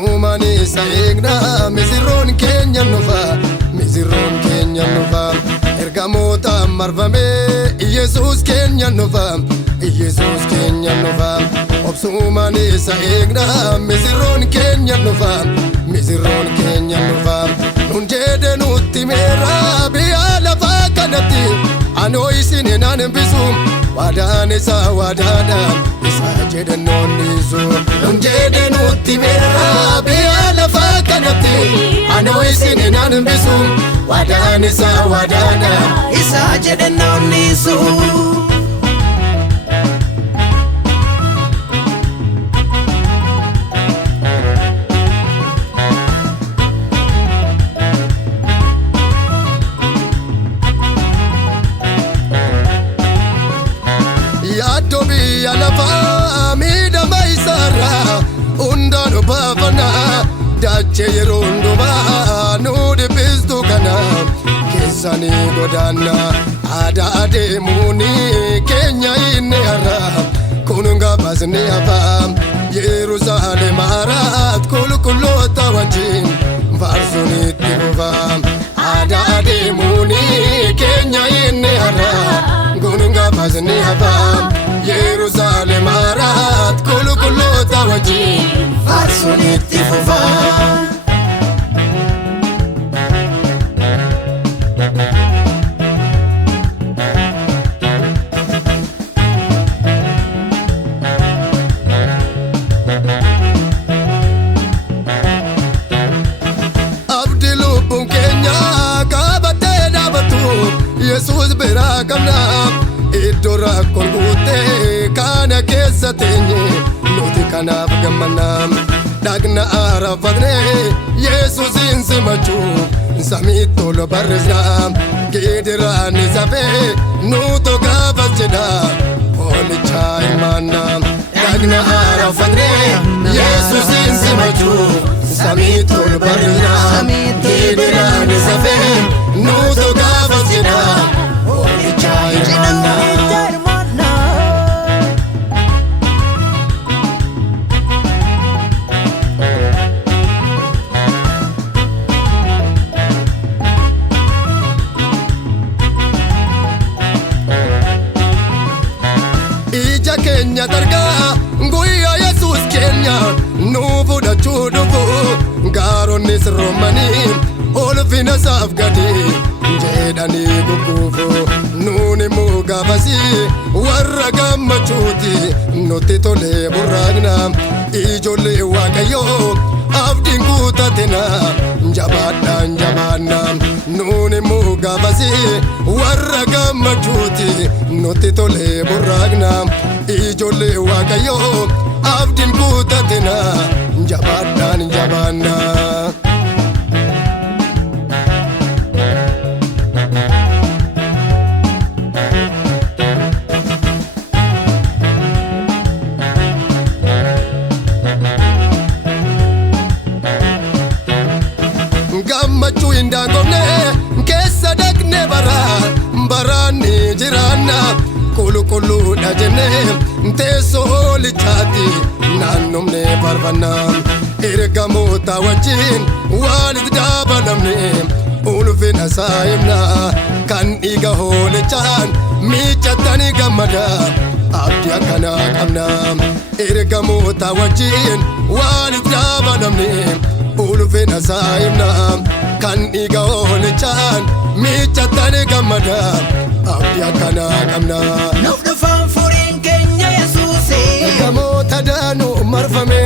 obsumani saegna misiron kenya nufa ergamota marvame Jesus kenya nufa obsumani saegna misiron kenya nufa nunjede nutimera biala fakanati ano isine nanen bisum wadane sa wadana isajede nonizo nunjede nutimera biala fakanati ano isine nanen bisum wadane sa wadana isajede nonizo dache yeronduma nude pistu kana kesani godana ada ade muni kenya ine ara kununga basne aba Jerusalem arat kulkulota wajin varsuni tibuva ada ade muni kenya ine ara kununga basne aba Jerusalem arat kulkulota wajin varsuni tibuva Jesus berakamna idora kolgute kana kessa tenye noti kana gamana dagna arafadne Jesus insimachu samito lo barza gedira nizabe nuto gavacheda holy chaimana dagna arafadne Jesus insimachu samito lo barza gedira nizabe nuto gavacheda holy chaimana Kenya targa nguya Jesus Kenya nuvu da chuduvu garo nis romani olfina safgadi jedani gukufu nuni mugabasi warra gammachuti nuti tole buragna ijole wakayo abdin kutatina njabana nuni mugabasi warra gammachuti nuti tole buragna ijole wakayo abdin kutatina njabana gammachu indangomne kessa dagne barani jirana kulu dajene teso lichati nanumne parvana ergamota wajin walid dabanamne ulfina saimna kan iga holichan michatani gamada abdi kana kamna ergamota wajin walid dabanamne ulfina saimna kan iga holichan michatani gamada abdi kana kamna Nuf the fan for in Kenya Jesus gamota danu marfame